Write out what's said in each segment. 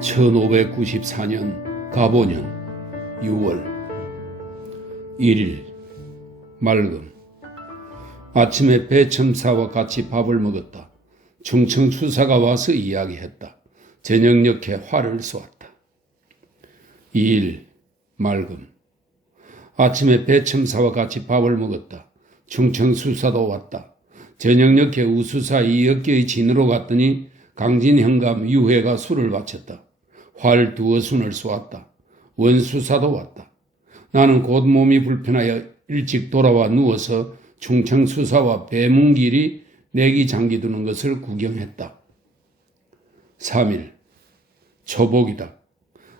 1594년 가보년 6월 1일 맑음. 아침에 배첨사와 같이 밥을 먹었다. 충청수사가 와서 이야기했다. 저녁녘에 활을 쏘았다. 2일 맑음. 아침에 배첨사와 같이 밥을 먹었다. 충청수사도 왔다. 저녁녘에 우수사 이역계의 진으로 갔더니 강진현감 유해가 술을 바쳤다. 활 두어 순을 쏘았다. 원수사도 왔다. 나는 곧 몸이 불편하여 일찍 돌아와 누워서 충청수사와 배문길이 내기 장기두는 것을 구경했다. 3일 초복이다.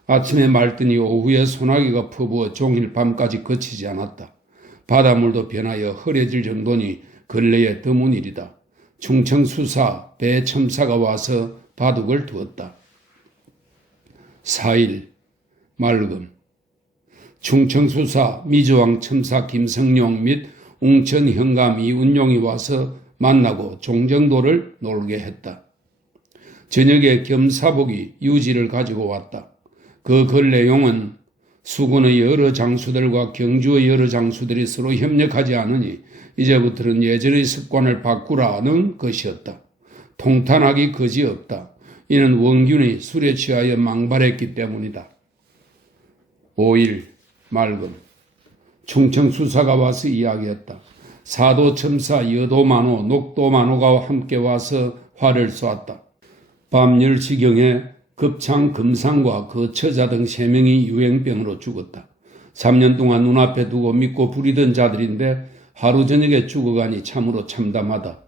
아침에 맑더니 오후에 소나기가 퍼부어 종일 밤까지 그치지 않았다. 바닷물도 변하여 흐려질 정도니 근래에 드문 일이다. 충청수사 배첨사가 와서 바둑을 두었다. 4일 맑음. 충청수사 미조왕 첨사 김성룡 및 웅천현감 이운용이 와서 만나고 종정도를 놀게 했다. 저녁에 겸사복이 유지를 가지고 왔다. 그 글 내용은 수군의 여러 장수들과 경주의 여러 장수들이 서로 협력하지 않으니 이제부터는 예전의 습관을 바꾸라는 것이었다. 통탄하기 그지없다. 이는 원균이 술에 취하여 망발했기 때문이다. 5일 맑음. 충청수사가 와서 이야기했다. 사도첨사 여도만호 녹도만호가 함께 와서 활을 쏘았다. 밤 10시경에 급창 금상과 그 처자 등 3명이 유행병으로 죽었다. 3년 동안 눈앞에 두고 믿고 부리던 자들인데 하루 저녁에 죽어가니 참으로 참담하다.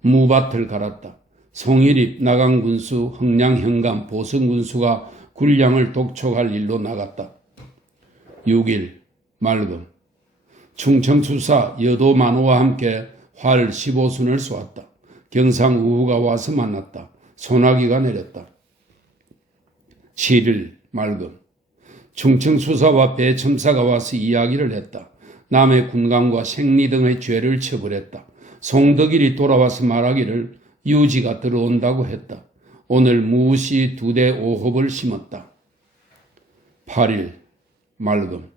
무밭을 갈았다. 송일입, 나강군수, 흥량현감, 보성군수가 군량을 독촉할 일로 나갔다. 6일 맑음. 충청수사 여도만호와 함께 활 15순을 쏘았다. 경상우후가 와서 만났다. 소나기가 내렸다. 7일 맑음. 충청수사와 배첨사가 와서 이야기를 했다. 남의 군감과 생리 등의 죄를 처벌했다. 송덕일이 돌아와서 말하기를 유지가 들어온다고 했다. 오늘 무시 2대 5홉을 심었다. 8일 맑음.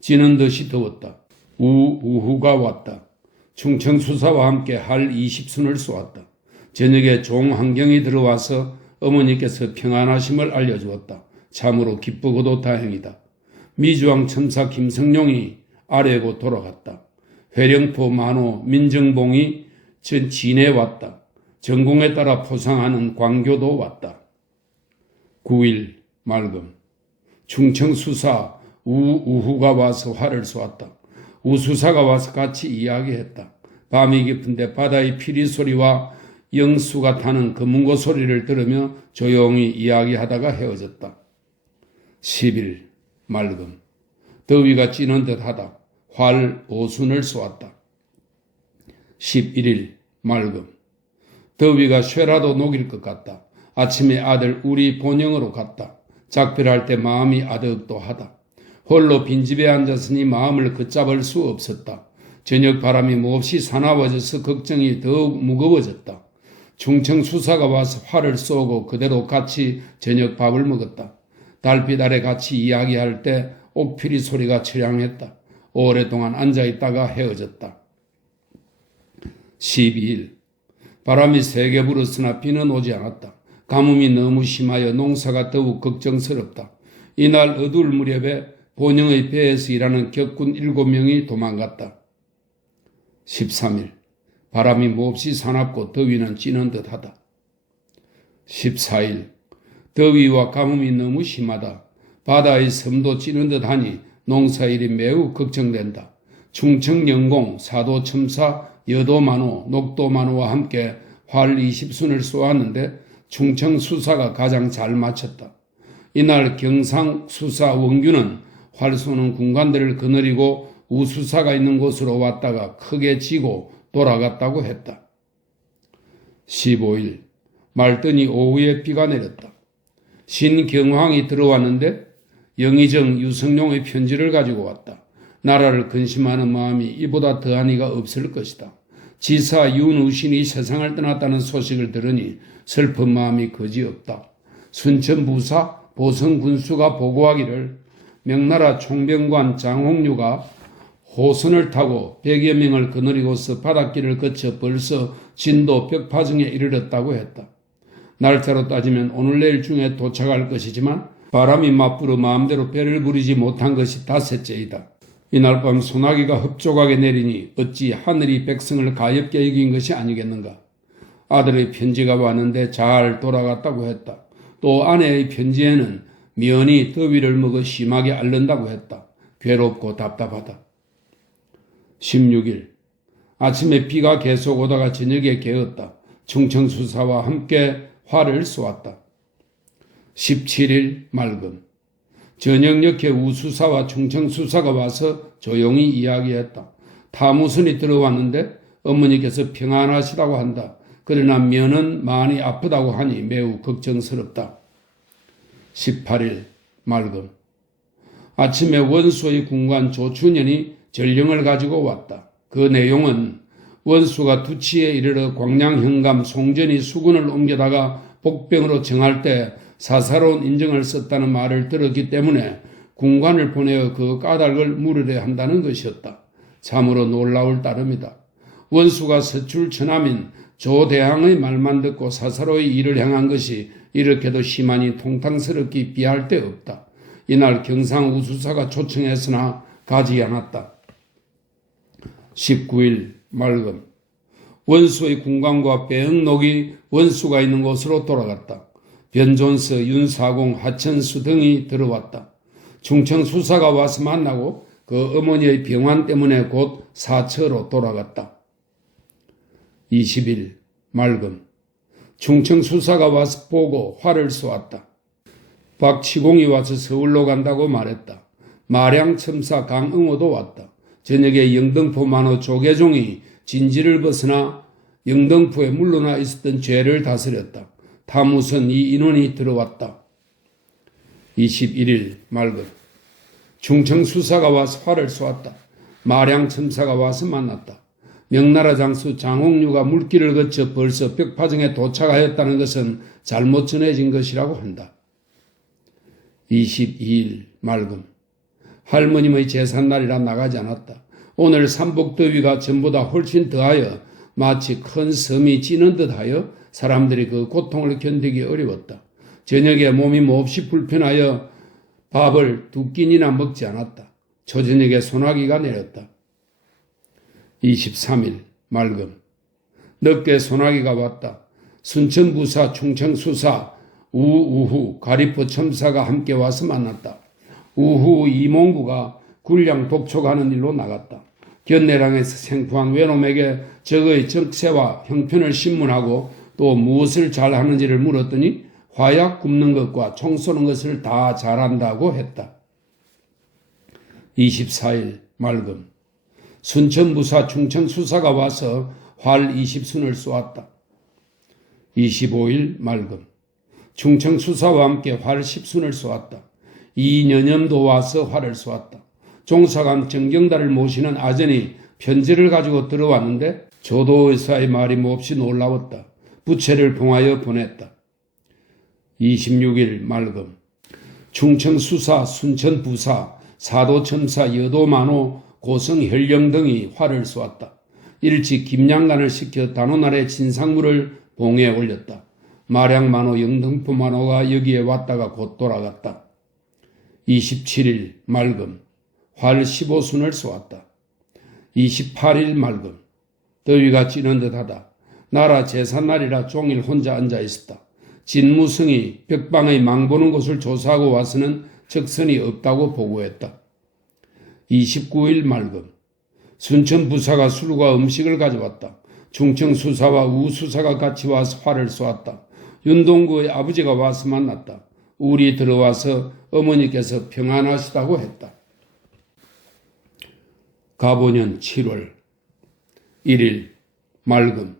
지는 듯이 더웠다. 우후가 왔다. 충청수사와 함께 할 20순을 쏘았다. 저녁에 종환경이 들어와서 어머니께서 평안하심을 알려주었다. 참으로 기쁘고도 다행이다. 미주왕 첨사 김성룡이 아래고 돌아갔다. 회령포 만호 민정봉이 진에 왔다. 전공에 따라 포상하는 광교도 왔다. 9일 맑음. 충청수사 우후가 와서 활을 쏘았다. 우수사가 와서 같이 이야기했다. 밤이 깊은데 바다의 피리 소리와 영수가 타는 금은고 소리를 들으며 조용히 이야기하다가 헤어졌다. 10일 맑음. 더위가 찌는 듯하다. 활 5순을 쏘았다. 11일 맑음. 더위가 쇠라도 녹일 것 같다. 아침에 아들 우리 본영으로 갔다. 작별할 때 마음이 아득도하다. 홀로 빈집에 앉았으니 마음을 걷잡을 수 없었다. 저녁 바람이 몹시 사나워져서 걱정이 더욱 무거워졌다. 충청수사가 와서 활을 쏘고 그대로 같이 저녁 밥을 먹었다. 달빛 아래 같이 이야기할 때 옥피리 소리가 처량했다. 오랫동안 앉아있다가 헤어졌다. 12일 바람이 세게 불었으나 비는 오지 않았다. 가뭄이 너무 심하여 농사가 더욱 걱정스럽다. 이날 어두울 무렵에 본영의 배에서 일하는 격군 7명이 도망갔다. 13일 바람이 몹시 사납고 더위는 찌는 듯하다. 14일 더위와 가뭄이 너무 심하다. 바다의 섬도 찌는 듯하니 농사일이 매우 걱정된다. 충청영공, 사도첨사, 여도만호, 녹도만호와 함께 활 20순을 쏘았는데 충청수사가 가장 잘 맞췄다. 이날 경상수사 원균은 활 쏘는 군관들을 거느리고 우수사가 있는 곳으로 왔다가 크게 지고 돌아갔다고 했다. 15일 맑더니 오후에 비가 내렸다. 신경황이 들어왔는데 영의정 유성룡의 편지를 가지고 왔다. 나라를 근심하는 마음이 이보다 더한 이가 없을 것이다. 지사 윤우신이 세상을 떠났다는 소식을 들으니 슬픈 마음이 그지없다. 순천부사 보성군수가 보고하기를 명나라 총병관 장홍류가 호선을 타고 100여 명을 거느리고서 바닷길을 거쳐 벌써 진도 벽파정에 이르렀다고 했다. 날짜로 따지면 오늘 내일 중에 도착할 것이지만 바람이 맞불어 마음대로 배를 부리지 못한 것이 닷새째이다. 이날 밤 소나기가 흡족하게 내리니 어찌 하늘이 백성을 가엾게 여긴 것이 아니겠는가. 아들의 편지가 왔는데 잘 돌아갔다고 했다. 또 아내의 편지에는 면이 더위를 먹어 심하게 앓는다고 했다. 괴롭고 답답하다. 16일 아침에 비가 계속 오다가 저녁에 개었다. 충청수사와 함께 활을 쏘았다. 17일 맑음 저녁녘에 우수사와 충청수사가 와서 조용히 이야기했다. 타무선이 들어왔는데 어머니께서 평안하시다고 한다. 그러나 면은 많이 아프다고 하니 매우 걱정스럽다. 18일 맑음 아침에 원수의 군관 조춘현이 전령을 가지고 왔다. 그 내용은 원수가 두치에 이르러 광양현감 송전이 수군을 옮겨다가 복병으로 정할 때 사사로운 인정을 썼다는 말을 들었기 때문에 군관을 보내어 그 까닭을 물으려 한다는 것이었다. 참으로 놀라울 따름이다. 원수가 서출 처남인 조대항의 말만 듣고 사사로이 일을 행한 것이 이렇게도 심하니 통탕스럽기 비할 데 없다. 이날 경상 우수사가 초청했으나 가지 않았다. 19일 맑음 원수의 군관과 배흥록이 원수가 있는 곳으로 돌아갔다. 변존서, 윤사공, 하천수 등이 들어왔다. 충청수사가 와서 만나고 그 어머니의 병환 때문에 곧 사처로 돌아갔다. 20일 맑음 충청수사가 와서 보고 활을 쏘았다. 박치공이 와서 서울로 간다고 말했다. 마량첨사 강응호도 왔다. 저녁에 영등포 만호 조계종이 진지를 벗어나 영등포에 물러나 있었던 죄를 다스렸다. 타무선 이 인원이 들어왔다. 21일 맑음 충청수사가 와서 활을 쏘았다. 마량첨사가 와서 만났다. 명나라 장수 장홍류가 물길을 거쳐 벌써 벽파정에 도착하였다는 것은 잘못 전해진 것이라고 한다. 22일 맑음 할머님의 제삿날이라 나가지 않았다. 오늘 삼복더위가 전보다 훨씬 더하여 마치 큰 섬이 찌는 듯하여 사람들이 그 고통을 견디기 어려웠다. 저녁에 몸이 몹시 불편하여 밥을 2끼니나 먹지 않았다. 초저녁에 소나기가 내렸다. 23일 맑음 늦게 소나기가 왔다. 순천부사, 충청수사, 우후, 가리포 첨사가 함께 와서 만났다. 우후 이몽구가 군량 독촉하는 일로 나갔다. 견내랑에서 생포한 외놈에게 적의 적세와 형편을 신문하고 또 무엇을 잘하는지를 물었더니 화약 굽는 것과 총 쏘는 것을 다 잘한다고 했다. 24일 맑음 순천부사 충청수사가 와서 활 20순을 쏘았다. 25일 맑음 충청수사와 함께 활 10순을 쏘았다. 이년염도 와서 활을 쏘았다. 종사관 정경달을 모시는 아전이 편지를 가지고 들어왔는데 조도의사의 말이 몹시 놀라웠다. 부채를 봉하여 보냈다. 26일 맑음 충청수사, 순천부사, 사도첨사, 여도만호, 고성현령 등이 활을 쏘았다. 일찍 김양간을 시켜 단오날의 진상물을 봉에 올렸다. 마량만호, 영등포만호가 여기에 왔다가 곧 돌아갔다. 27일 맑음 활 15순을 쏘았다. 28일 맑음 더위가 찌는 듯하다. 나라 제삿날이라 종일 혼자 앉아 있었다. 진무성이 벽방의 망보는 곳을 조사하고 와서는 적선이 없다고 보고했다. 29일 맑음 순천부사가 술과 음식을 가져왔다. 충청수사와 우수사가 같이 와서 활을 쏘았다. 윤동구의 아버지가 와서 만났다. 울이 들어와서 어머니께서 평안하시다고 했다. 가보년 7월 1일 맑음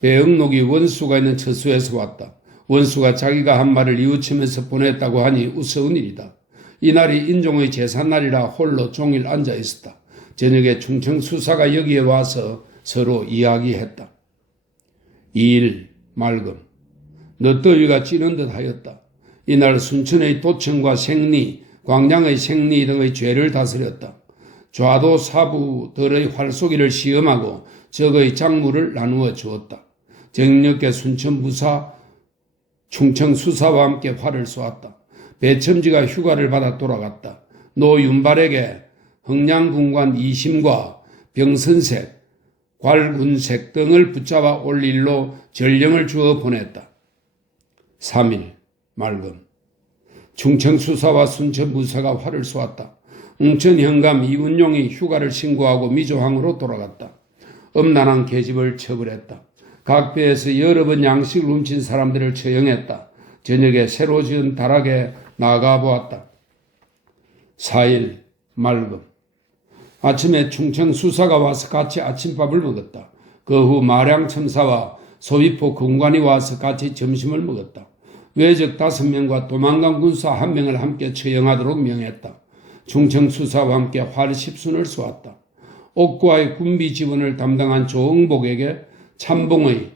배흥록이 원수가 있는 처수에서 왔다. 원수가 자기가 한 말을 이웃치면서 보냈다고 하니 우스운 일이다. 이날이 인종의 제삿날이라 홀로 종일 앉아 있었다. 저녁에 충청수사가 여기에 와서 서로 이야기했다. 2일 맑음 너더위가 찌는 듯 하였다. 이날 순천의 도청과 생리, 광량의 생리 등의 죄를 다스렸다. 좌도 사부들의 활쏘기를 시험하고 적의 작물을 나누어 주었다. 정력계 순천부사, 충청수사와 함께 활을 쏘았다. 배첨지가 휴가를 받아 돌아갔다. 노윤발에게 흥량군관 이심과 병선색, 괄군색 등을 붙잡아 올 일로 전령을 주어 보냈다. 3일 맑음. 충청수사와 순천부사가 활을 쏘았다. 웅천현감 이운용이 휴가를 신고하고 미조항으로 돌아갔다. 음란한 계집을 처벌했다. 각 배에서 여러 번 양식을 훔친 사람들을 처형했다. 저녁에 새로 지은 다락에 나가보았다. 4일 맑음. 아침에 충청수사가 와서 같이 아침밥을 먹었다. 그 후 마량첨사와 소위포 군관이 와서 같이 점심을 먹었다. 외적 5명과 도망간 군사 1명을 함께 처형하도록 명했다. 충청수사와 함께 활 10순을 쏘았다. 옥과의 군비 지원을 담당한 조응복에게 참봉의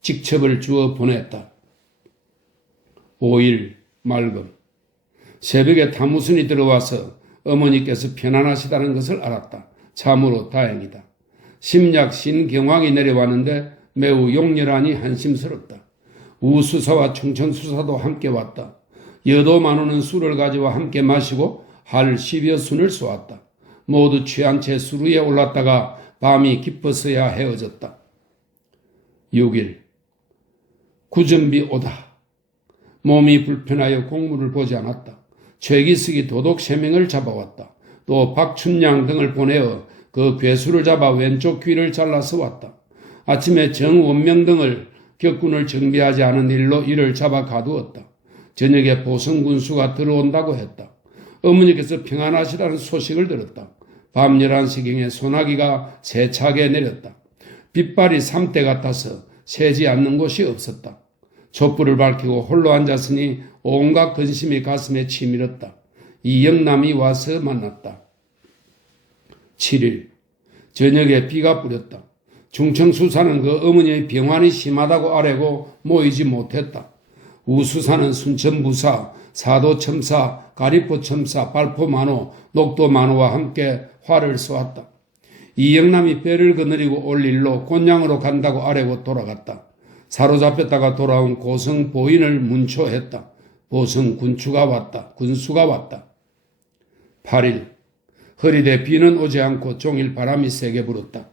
직첩을 주어 보냈다. 5일 맑음. 새벽에 타무순이 들어와서 어머니께서 편안하시다는 것을 알았다. 참으로 다행이다. 심약 신경황이 내려왔는데 매우 용렬하니 한심스럽다. 우수사와 충청수사도 함께 왔다. 여도 만호는 술을 가져와 함께 마시고 할 10여 순을 쏘았다. 모두 취한 채 수루에 올랐다가 밤이 깊어서야 헤어졌다. 6일 구전비 오다. 몸이 불편하여 공문을 보지 않았다. 최기석이 도독 3명을 잡아왔다. 또 박춘양 등을 보내어 그 괴수를 잡아 왼쪽 귀를 잘라서 왔다. 아침에 정원명 등을 격군을 정비하지 않은 일로 이를 잡아 가두었다. 저녁에 보성군수가 들어온다고 했다. 어머니께서 평안하시다는 소식을 들었다. 밤 11시경에 소나기가 세차게 내렸다. 빛발이 삼대 같아서 새지 않는 곳이 없었다. 촛불을 밝히고 홀로 앉았으니 온갖 근심이 가슴에 치밀었다. 이영남이 와서 만났다. 7일 저녁에 비가 뿌렸다. 충청수사는 그 어머니의 병환이 심하다고 아뢰고 모이지 못했다. 우수사는 순천부사, 사도첨사, 가리포첨사, 발포만호, 녹도만호와 함께 활을 쏘았다. 이영남이 배를 거느리고 올 일로 곤양으로 간다고 아뢰고 돌아갔다. 사로잡혔다가 돌아온 고성 보인을 문초했다. 보성 군수가 왔다. 8일 허리대 비는 오지 않고 종일 바람이 세게 불었다.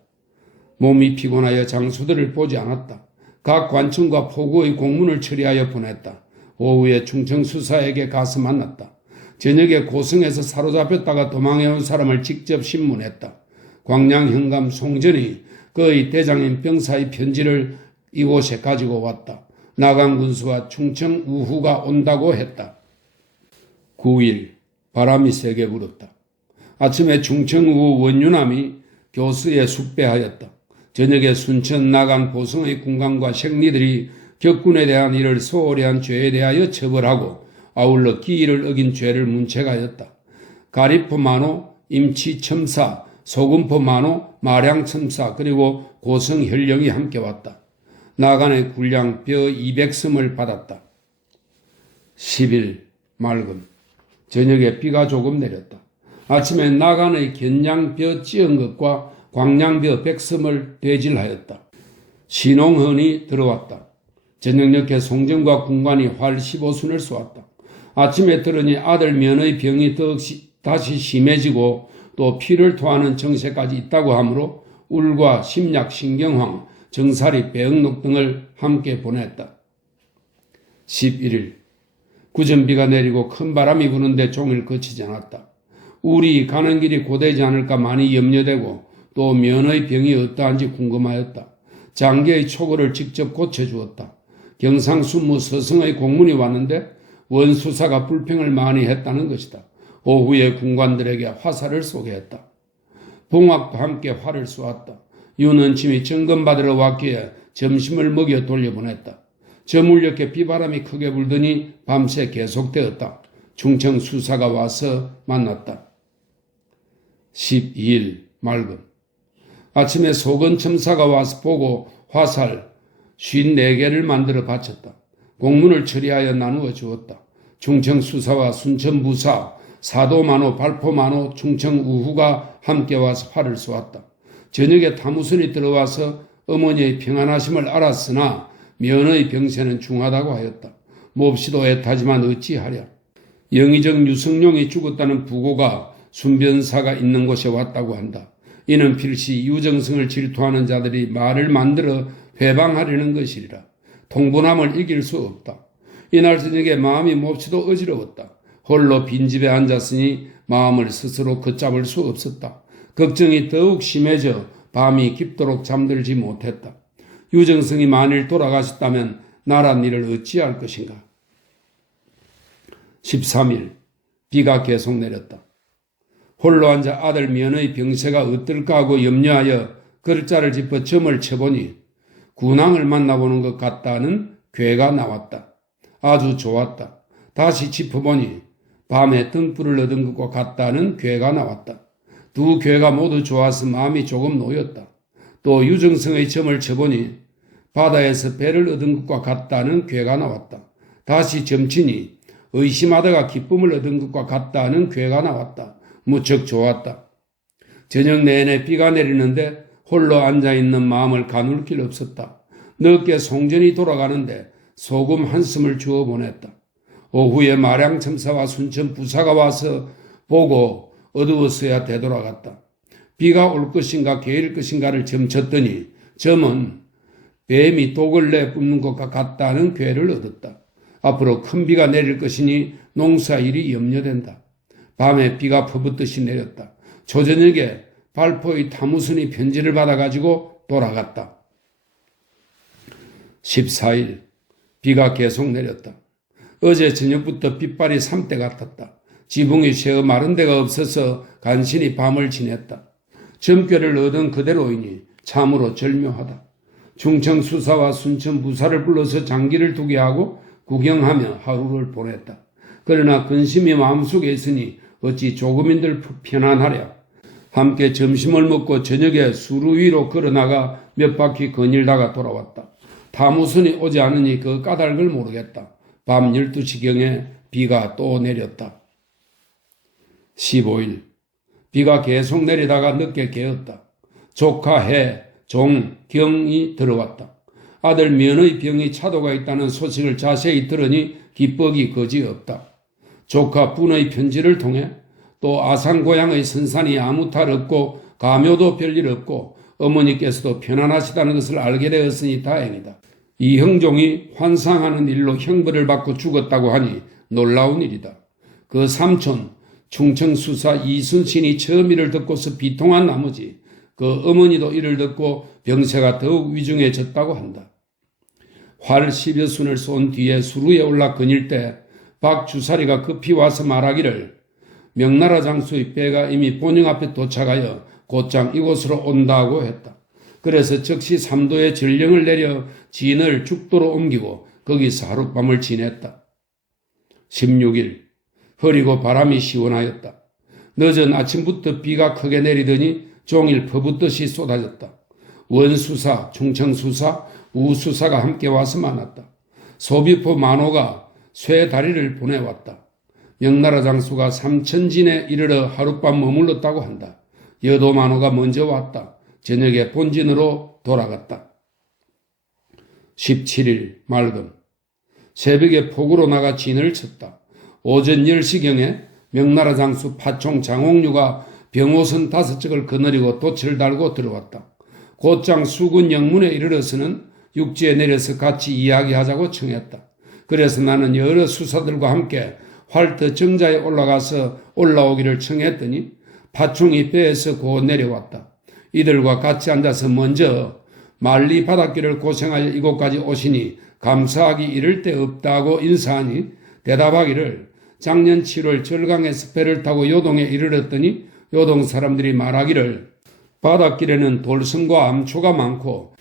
몸이 피곤하여 장수들을 보지 않았다. 각 관청과 포구의 공문을 처리하여 보냈다. 오후에 충청수사에게 가서 만났다. 저녁에 고성에서 사로잡혔다가 도망해온 사람을 직접 신문했다. 광량현감 송전이 그의 대장인 병사의 편지를 이곳에 가지고 왔다. 나간 군수와 충청 우후가 온다고 했다. 9일 바람이 세게 불었다. 아침에 충청 우후 원유남이 교수에 숙배하였다. 저녁에 순천 나간 보성의 군관과 생리들이 격군에 대한 이를 소홀히 한 죄에 대하여 처벌하고 아울러 기일을 어긴 죄를 문책하였다. 가리포만호, 임치첨사, 소금포만호, 마량첨사 그리고 고성현령이 함께 왔다. 나간의 군량 벼 200섬을 받았다. 10일 맑음. 저녁에 비가 조금 내렸다. 아침에 나간의 견양 벼 찌은 것과 광량벼 100섬을 대질하였다. 신홍헌이 들어왔다. 저녁녘에 송정과 군관이 활 15순을 쏘았다. 아침에 들으니 아들 면의 병이 다시 심해지고 또 피를 토하는 정세까지 있다고 하므로 울과 심약 신경황, 정사리 배응록 등을 함께 보냈다. 11일 구전비가 내리고 큰 바람이 부는데 종일 그치지 않았다. 울이 가는 길이 고되지 않을까 많이 염려되고 또 면의 병이 어떠한지 궁금하였다. 장계의 초고를 직접 고쳐주었다. 경상순무 서성의 공문이 왔는데 원수사가 불평을 많이 했다는 것이다. 오후에 군관들에게 화살을 쏘게 했다. 봉학도 함께 활을 쏘았다. 윤은침이 점검받으러 왔기에 점심을 먹여 돌려보냈다. 저물녘에 비바람이 크게 불더니 밤새 계속되었다. 충청수사가 와서 만났다. 12일 맑음. 아침에 소건첨사가 와서 보고 화살 54개를 만들어 바쳤다. 공문을 처리하여 나누어 주었다. 충청수사와 순천부사, 사도만호, 발포만호, 충청우후가 함께 와서 활을 쏘았다. 저녁에 타무선이 들어와서 어머니의 평안하심을 알았으나 면의 병세는 중하다고 하였다. 몹시도 애타지만 어찌하랴. 영의정 유성룡이 죽었다는 부고가 순변사가 있는 곳에 왔다고 한다. 이는 필시 유정승을 질투하는 자들이 말을 만들어 회방하려는 것이리라. 통분함을 이길 수 없다. 이날 저녁에 마음이 몹시도 어지러웠다. 홀로 빈집에 앉았으니 마음을 스스로 걷잡을 수 없었다. 걱정이 더욱 심해져 밤이 깊도록 잠들지 못했다. 유정승이 만일 돌아가셨다면 나란 일을 어찌할 것인가. 13일 비가 계속 내렸다. 홀로 앉아 아들 면의 병세가 어떨까 하고 염려하여 글자를 짚어 점을 쳐보니 군왕을 만나보는 것 같다는 괴가 나왔다. 아주 좋았다. 다시 짚어보니 밤에 등불을 얻은 것과 같다는 괴가 나왔다. 두 괴가 모두 좋아서 마음이 조금 놓였다. 또 유정성의 점을 쳐보니 바다에서 배를 얻은 것과 같다는 괴가 나왔다. 다시 점치니 의심하다가 기쁨을 얻은 것과 같다는 괴가 나왔다. 무척 좋았다. 저녁 내내 비가 내리는데 홀로 앉아있는 마음을 가눌 길 없었다. 늦게 송전이 돌아가는데 소금 한숨을 주어 보냈다. 오후에 마량첨사와 순천 부사가 와서 보고 어두웠어야 되돌아갔다. 비가 올 것인가 개일 것인가를 점쳤더니 점은 뱀이 독을 내뿜는 것과 같다는 괴를 얻었다. 앞으로 큰 비가 내릴 것이니 농사일이 염려된다. 밤에 비가 퍼붓듯이 내렸다. 초저녁에 발포의 타무선이 편지를 받아가지고 돌아갔다. 14일 비가 계속 내렸다. 어제 저녁부터 빗발이 삼대 같았다. 지붕이 쇠어 마른 데가 없어서 간신히 밤을 지냈다. 점괘를 얻은 그대로이니 참으로 절묘하다. 충청수사와 순천부사를 불러서 장기를 두게 하고 구경하며 하루를 보냈다. 그러나 근심이 마음속에 있으니 어찌 조금인들 편안하랴. 함께 점심을 먹고 저녁에 수루 위로 걸어나가 몇 바퀴 거닐다가 돌아왔다. 타무선이 오지 않으니 그 까닭을 모르겠다. 밤 12시경에 비가 또 내렸다. 15일 비가 계속 내리다가 늦게 깨었다. 조카 해, 종, 경이 들어왔다. 아들 면의 병이 차도가 있다는 소식을 자세히 들으니 기뻑이 거지없다. 조카 분의 편지를 통해 또 아산고향의 선산이 아무 탈 없고 가묘도 별일 없고 어머니께서도 편안하시다는 것을 알게 되었으니 다행이다. 이 형종이 환상하는 일로 형벌을 받고 죽었다고 하니 놀라운 일이다. 그 삼촌 충청수사 이순신이 처음 이를 듣고서 비통한 나머지 그 어머니도 이를 듣고 병세가 더욱 위중해졌다고 한다. 활 10여 순을 쏜 뒤에 수루에 올라 거닐 때 박주사리가 급히 와서 말하기를 명나라 장수의 배가 이미 본영 앞에 도착하여 곧장 이곳으로 온다고 했다. 그래서 즉시 삼도에 전령을 내려 진을 죽도로 옮기고 거기서 하룻밤을 지냈다. 16일 흐리고 바람이 시원하였다. 늦은 아침부터 비가 크게 내리더니 종일 퍼붓듯이 쏟아졌다. 원수사, 충청수사, 우수사가 함께 와서 만났다. 소비포 만호가 쇠다리를 보내왔다. 명나라 장수가 삼천진에 이르러 하룻밤 머물렀다고 한다. 여도 만호가 먼저 왔다. 저녁에 본진으로 돌아갔다. 17일 맑음 새벽에 폭우로 나가 진을 쳤다. 오전 10시경에 명나라 장수 파총 장옥류가 병호선 5척을 거느리고 돛을 달고 들어왔다. 곧장 수군 영문에 이르러서는 육지에 내려서 같이 이야기하자고 청했다. 그래서 나는 여러 수사들과 함께 활터 정자에 올라가서 올라오기를 청했더니 파총이 배에서 곧 내려왔다. 이들과 같이 앉아서 먼저 만리 바닷길을 고생하여 이곳까지 오시니 감사하기 이를 데 없다고 인사하니 대답하기를 작년 7월 절강에서 배를 타고 요동에 이르렀더니 요동 사람들이 말하기를 바닷길에는 돌섬과 암초가 많고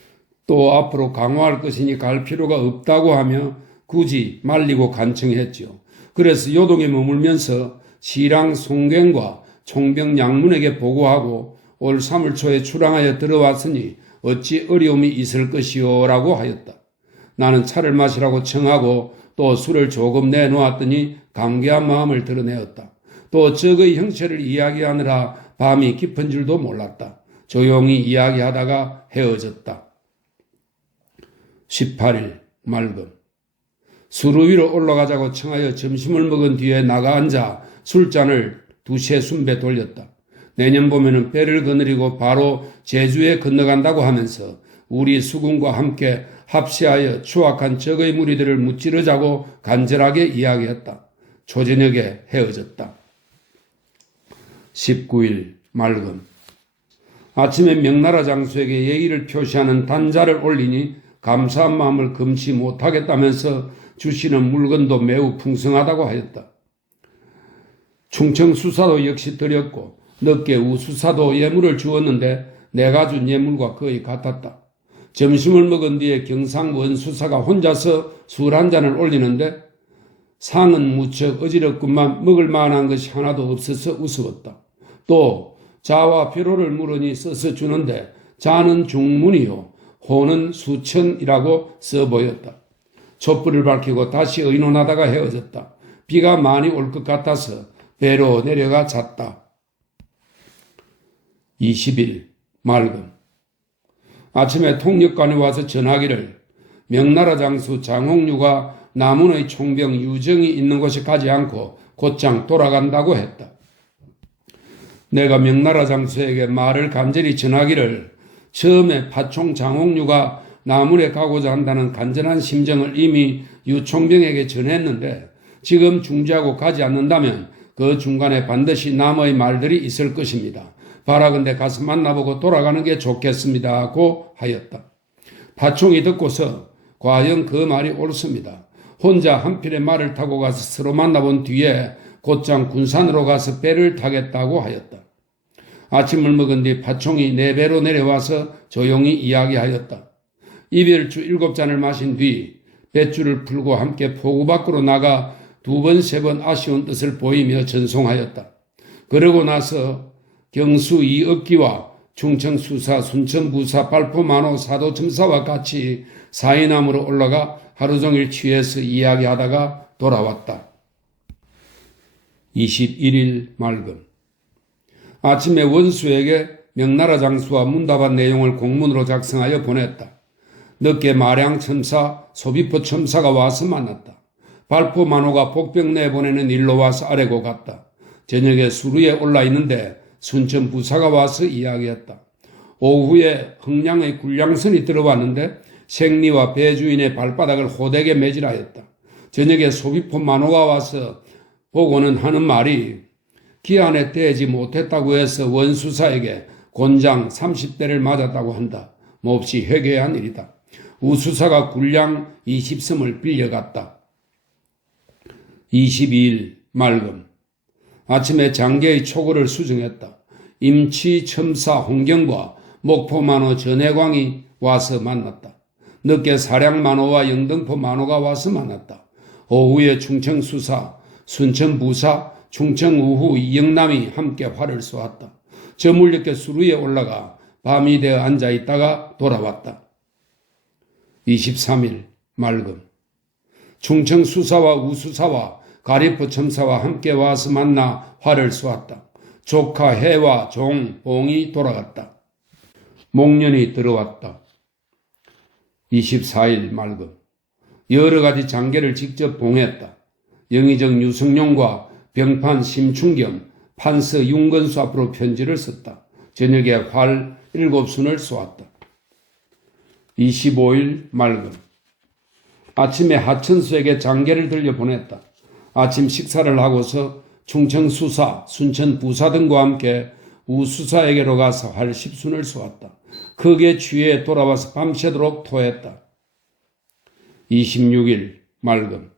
또 앞으로 강화할 것이니 갈 필요가 없다고 하며 굳이 말리고 간청했지요. 그래서 요동에 머물면서 시랑 송갱과 총병 양문에게 보고하고 올 3월 초에 출항하여 들어왔으니 어찌 어려움이 있을 것이오 라고 하였다. 나는 차를 마시라고 청하고 또 술을 조금 내놓았더니 감개한 마음을 드러내었다. 또 적의 형체를 이야기하느라 밤이 깊은 줄도 몰랐다. 조용히 이야기하다가 헤어졌다. 18일 맑음. 수루 위로 올라가자고 청하여 점심을 먹은 뒤에 나가 앉아 술잔을 두세 순배 돌렸다. 내년 봄에는 배를 거느리고 바로 제주에 건너간다고 하면서 우리 수군과 함께 합세하여 추악한 적의 무리들을 무찌르자고 간절하게 이야기했다. 초저녁에 헤어졌다. 19일 맑음. 아침에 명나라 장수에게 예의를 표시하는 단자를 올리니 감사한 마음을 금치 못하겠다면서 주시는 물건도 매우 풍성하다고 하였다. 충청수사도 역시 드렸고 늦게 우수사도 예물을 주었는데 내가 준 예물과 거의 같았다. 점심을 먹은 뒤에 경상 원수사가 혼자서 술 한 잔을 올리는데 상은 무척 어지럽구만 먹을 만한 것이 하나도 없어서 우스웠다. 또 자와 벼로를 물으니 써서 주는데 자는 중문이요 호는 수천이라고 써 보였다. 촛불을 밝히고 다시 의논하다가 헤어졌다. 비가 많이 올 것 같아서 배로 내려가 잤다. 20일 맑음. 아침에 통역관이 와서 전하기를 명나라 장수 장홍류가 남원의 총병 유정이 있는 곳에 가지 않고 곧장 돌아간다고 했다. 내가 명나라 장수에게 말을 간절히 전하기를 처음에 파총 장홍류가 남원에 가고자 한다는 간절한 심정을 이미 유 총병에게 전했는데 지금 중지하고 가지 않는다면 그 중간에 반드시 남의 말들이 있을 것입니다. 바라건대 가서 만나보고 돌아가는 게 좋겠습니다고 하였다. 파총이 듣고서 과연 그 말이 옳습니다. 혼자 한필의 말을 타고 가서 서로 만나본 뒤에 곧장 군산으로 가서 배를 타겠다고 하였다. 아침을 먹은 뒤 파총이 내 배로 내려와서 조용히 이야기하였다. 이별주 7잔을 마신 뒤 뱃줄을 풀고 함께 포구 밖으로 나가 2번, 3번 아쉬운 뜻을 보이며 전송하였다. 그러고 나서 경수 이억기와 충청수사, 순천부사, 발포만호, 사도첨사와 같이 사인함으로 올라가 하루 종일 취해서 이야기하다가 돌아왔다. 21일 맑음. 아침에 원수에게 명나라 장수와 문답한 내용을 공문으로 작성하여 보냈다. 늦게 마량첨사, 소비포첨사가 와서 만났다. 발포만호가 복병 내보내는 일로 와서 아래고 갔다. 저녁에 수루에 올라 있는데 순천부사가 와서 이야기했다. 오후에 흥량의 굴량선이 들어왔는데 생리와 배주인의 발바닥을 호되게 매질하였다. 저녁에 소비포 만호가 와서 보고는 하는 말이 기한에 떼지 못했다고 해서 원수사에게 곤장 30대를 맞았다고 한다. 몹시 회개한 일이다. 우수사가 굴량 20섬을 빌려갔다. 22일 맑음. 아침에 장계의 초고를 수정했다. 임치첨사 홍경과 목포만호 전해광이 와서 만났다. 늦게 사량만호와 영등포 만호가 와서 만났다. 오후에 충청수사, 순천부사, 충청우후 이영남이 함께 활을 쏘았다. 저물녘에 수루에 올라가 밤이 되어 앉아있다가 돌아왔다. 23일 맑음. 충청수사와 우수사와 가리포 첨사와 함께 와서 만나 활을 쏘았다. 조카 해와 종, 봉이 돌아갔다. 목련이 들어왔다. 24일 맑음. 여러 가지 장계를 직접 봉했다. 영의정 유성룡과 병판 심춘경, 판서 윤건수 앞으로 편지를 썼다. 저녁에 활 7순을 쏘았다. 25일 맑음. 아침에 하천수에게 장계를 들려 보냈다. 아침 식사를 하고서 충청수사, 순천부사 등과 함께 우수사에게로 가서 활 10순을 쏘았다. 크게 취해 돌아와서 밤새도록 토했다. 26일 맑음.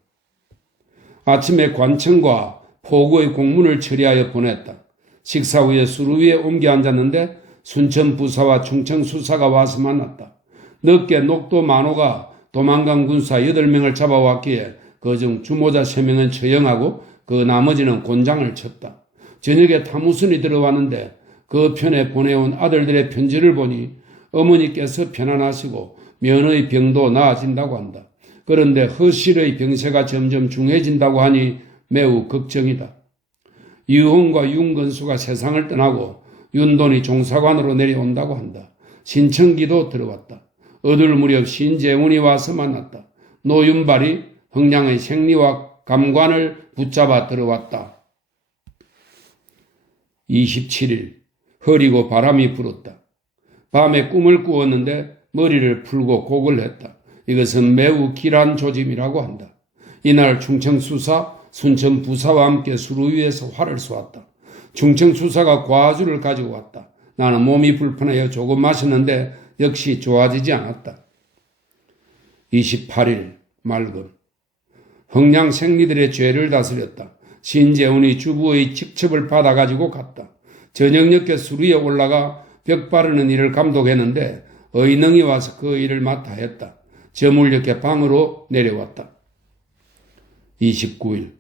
아침에 관청과 포구의 공문을 처리하여 보냈다. 식사 후에 수루 위에 옮겨 앉았는데 순천부사와 충청수사가 와서 만났다. 늦게 녹도 만호가 도망간 군사 8명을 잡아왔기에 그중 주모자 3명은 처형하고 그 나머지는 곤장을 쳤다. 저녁에 타무순이 들어왔는데 그 편에 보내온 아들들의 편지를 보니 어머니께서 편안하시고 며느의 병도 나아진다고 한다. 그런데 허실의 병세가 점점 중해진다고 하니 매우 걱정이다. 유흥과 윤건수가 세상을 떠나고 윤돈이 종사관으로 내려온다고 한다. 신청기도 들어왔다. 어둘 무렵 신재훈이 와서 만났다. 노윤발이 흥량의 생리와 감관을 붙잡아 들어왔다. 27일 흐리고 바람이 불었다. 밤에 꿈을 꾸었는데 머리를 풀고 곡을 했다. 이것은 매우 길한 조짐이라고 한다. 이날 충청수사, 순천부사와 함께 수로 위에서 활을 쏘았다. 충청수사가 과주를 가지고 왔다. 나는 몸이 불편하여 조금 마셨는데 역시 좋아지지 않았다. 28일 맑음 흥량 생리들의 죄를 다스렸다. 신재훈이 주부의 직첩을 받아가지고 갔다. 저녁 늦게 수리에 올라가 벽 바르는 일을 감독했는데 의능이 와서 그 일을 맡아 했다. 저물녘에 방으로 내려왔다. 29일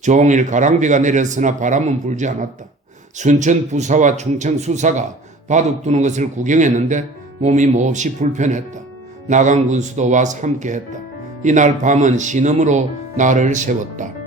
종일 가랑비가 내렸으나 바람은 불지 않았다. 순천 부사와 충청 수사가 바둑 두는 것을 구경했는데 몸이 몹시 불편했다. 나강 군수도 와서 함께했다. 이날 밤은 신음으로 나를 세웠다.